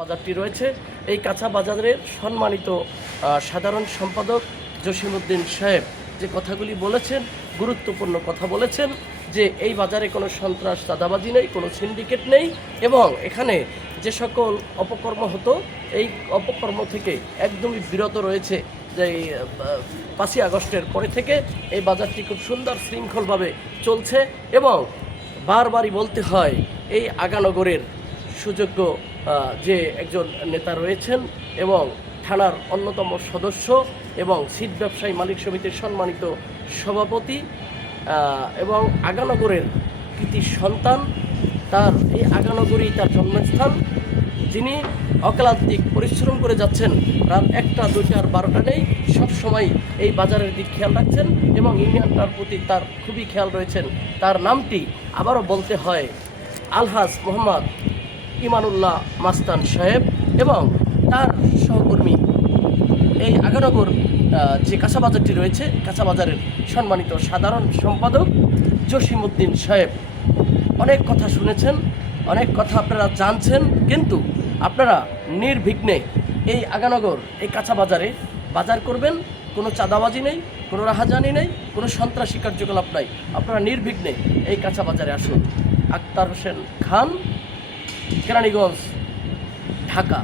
বাজারটি রয়েছে। এই কাঁচা বাজারের সম্মানিত সাধারণ সম্পাদক জসিমউদ্দিন সাহেব যে কথাগুলি বলেছেন, গুরুত্বপূর্ণ কথা বলেছেন যে এই বাজারে কোনো সন্ত্রাস, চাঁদাবাজি নেই, কোনো সিন্ডিকেট নেই এবং এখানে যে সকল অপকর্ম হতো, এই অপকর্ম থেকে একদমই বিরত রয়েছে যে পাঁচই আগস্টের পরে থেকে এই বাজারটি খুব সুন্দর শৃঙ্খলভাবে চলছে এবং বারবারই বলতে হয়, এই আগানগরের সুযোগ্য যে একজন নেতা রয়েছেন এবং থানার অন্যতম সদস্য এবং সিট ব্যবসায়ী মালিক সমিতির সম্মানিত সভাপতি এবং আগানগরের কৃতি সন্তান, তার এই আগানগরই তার জন্মস্থান। যিনি অক্লান্তিক পরিশ্রম করে যাচ্ছেন, রাত একটা দুইটার বারোটা নেই সবসময় এই বাজারের দিক খেয়াল রাখছেন এবং ইউনিয়নটার প্রতি তার খুবই খেয়াল রয়েছেন। তার নামটি আবারও বলতে হয় আলহাজ মোহাম্মদ ইমানুল্লাহ মাস্তান সাহেব এবং তার সহকর্মী। এই আগানগর যে কাঁচা বাজারটি রয়েছে, কাঁচা বাজারের সম্মানিত সাধারণ সম্পাদক জসিমউদ্দিন সাহেব। অনেক কথা শুনেছেন, অনেক কথা আপনারা জানছেন, কিন্তু আপনারা নির্বিঘ্নে এই আগানগর, এই কাঁচা বাজারে বাজার করবেন। কোনো চাঁদাবাজি নেই, কোনো রাহাজানি নেই, কোনো সন্ত্রাসী কার্যকলাপ নাই। আপনারা নির্বিঘ্নে এই কাঁচা বাজারে আসুন। আক্তার হোসেন খান কেরানীগঞ্জ ঢাকা।